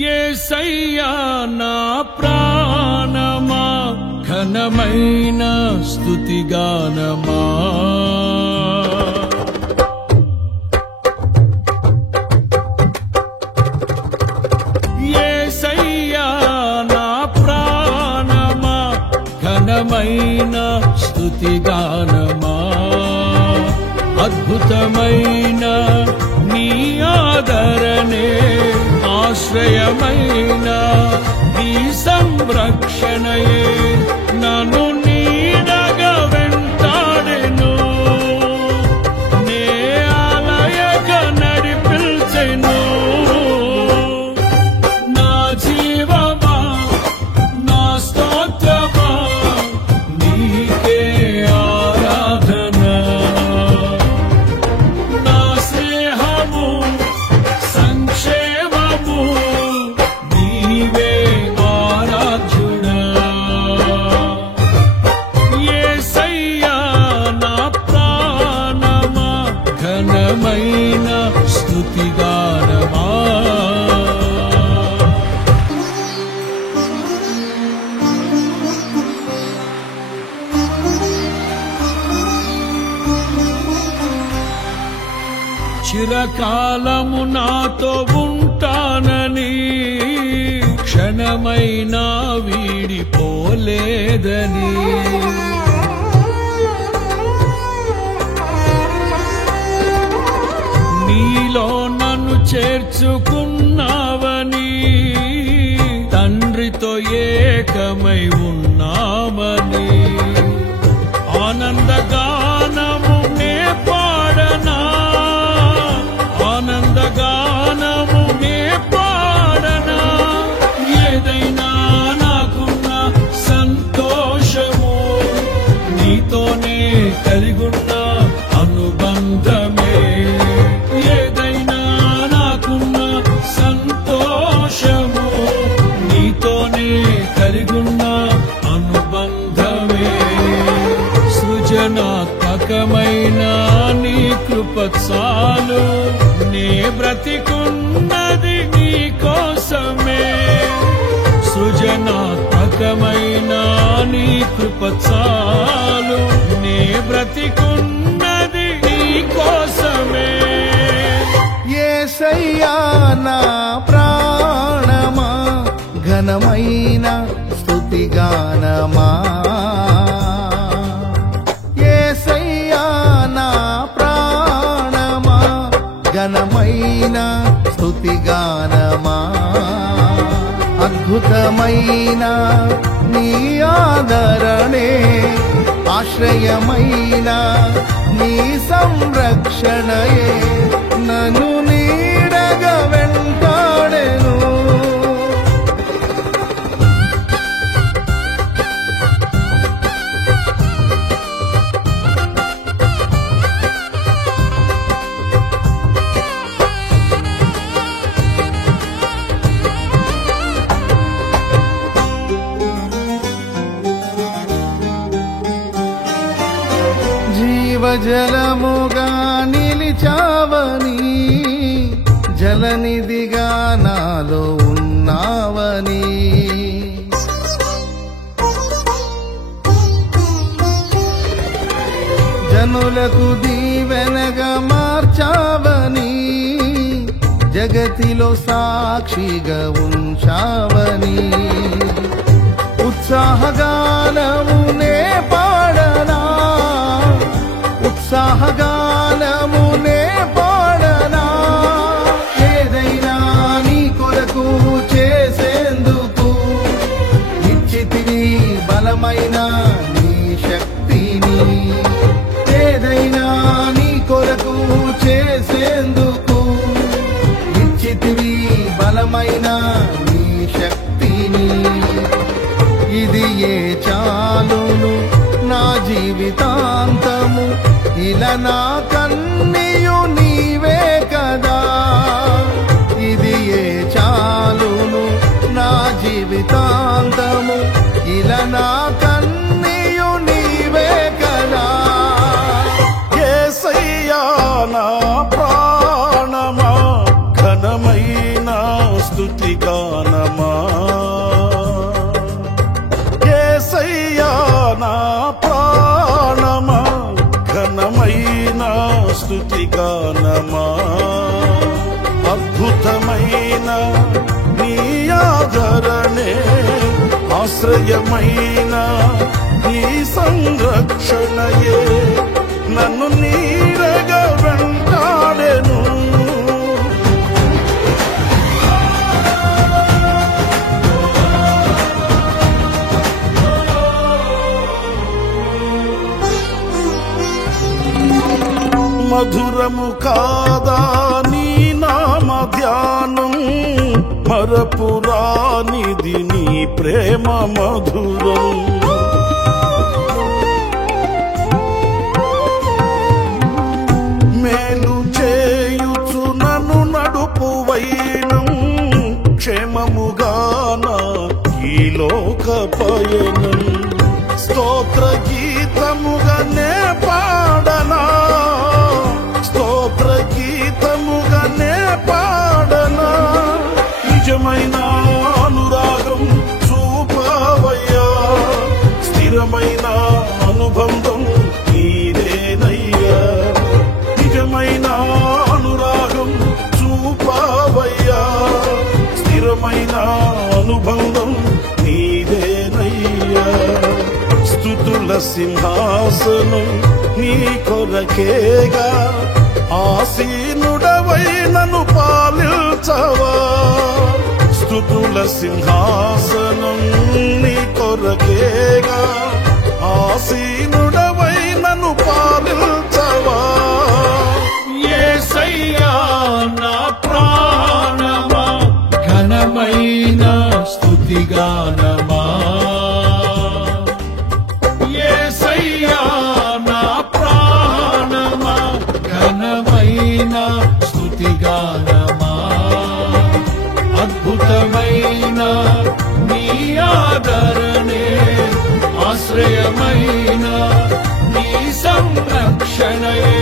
యేసయ్యా నా ప్రాణమా ఘనమైన స్తుతిగానమా యేసయ్యా నా ప్రాణమా ఘనమైన స్తుతిగానమా అద్భుతమైన నీ ఆదరణే ఆశ్రయమైన నీ సంరక్షణయే నన్ను నీడగా వెంటాడెను నే ఆలయక నడిపించెను నా జీవమా నా స్తోత్రమా నీకే ఆరాధన నా స్నేహము సంక్షేమము నీవే ఆరాధ్యుడా యేసయ్యా నా ప్రాణమా ఘనమైన స్తుతిగానమా చిరకాలము నాతో ఉంటానని క్షణమైనా వీడిపోలేదని నీలో నన్ను చేర్చుకున్నావని తండ్రితో ఏకమై ఉన్నామని ఆనందగానము నే పాడనా ఆనందగానము నే పాడనా ఏదైనా నాకున్న సంతోషము నీతోనే కలిగున్న అనుబంధమే ఏదైనా నాకున్న సంతోషము నీతోనే కలిగున్న అనుబంధమే సృజనాత్మకమైన నీ కృప చాలు నే బ్రతికున్నది నీ కోసమే సృజనాత్మకమైన నీ కృప చాలు నే బ్రతికున్నది నీ కోసమే యేసయ్యా నా ప్రాణమా ఘనమైన స్తుతిగానమా యేసయ్యా నా ప్రాణమా ఘనమైన స్తుతిగానమా అద్భుతమైన నీ ఆదరణే ఆశ్రయమైన నీ సంరక్షణయే నన్ను నీడగా వెంటాడెను జీవజలముగా నిలిచావని జలనిధిగా నాలో ఉన్నావని జనులకు దీవెనగా మార్చావని జగతిలో సాక్షిగా ఉంచావని ఉత్సాహగానము నే పాడనా ఉత్సాహగానము నే పాడనా ఏదైనా నీ కొరకు చేసేందుకు ఇచ్చితివి బలమైన నీ శక్తిని ఏదైనా నీ కొరకు చేసేందుకు ఇచ్చితివి బలమైన నీ శక్తిని ఇది ఏ చాలును నా జీవితాంతము ఇలా నా కన్నీయు నీవే కదా ఇది ఏ చాలును నా జీవితాంతము ఇలా నా కన్నీయు నీవే కదా యేసయ్యా నా ప్రాణమా ఘనమైన స్తుతిగా మధురమైన స్తుతిగానమా అద్భుతమైన నీ ఆదరణే ఆశ్రయమైన నీ సంరక్షణయే నన్ను నీడగా వెంటాడెను మధురము కాదా నీ నామ ధ్యానం మరపురానిది నీ ప్రేమ మధురం మేలు చేయుచు నన్ను నడుపు వైనం క్షేమముగాన ఈ లోక పయనం స్తోత్ర గీతముగానే పాడనా స్తోత్ర గీతముగానే పాడనా నిజమైన అనురాగం చూపవయ్యా స్థిరమైన అనుబంధం నీదేనయ్యా నిజమైన అనురాగం చూపవయ్యా స్థిరమైన అనుబంధం నీదేనయ్యా స్తుతుల సింహాసనం నీ కొరకేగా ఆసీనుడవై నన్ను పాలించవా స్తుతుల సింహాసనం నీ కొరకేగా ఆసీనుడవై నన్ను పాలించవా యేసయ్యా నా ప్రాణమా ఘనమైన స్తుతిగానమా యేసయ్యా నా ప్రాణమా ఘనమైన స్తుతిగానమా అద్భుతమైన నీ ఆదరణే ఆశ్రయమైన నీ సంరక్షణయే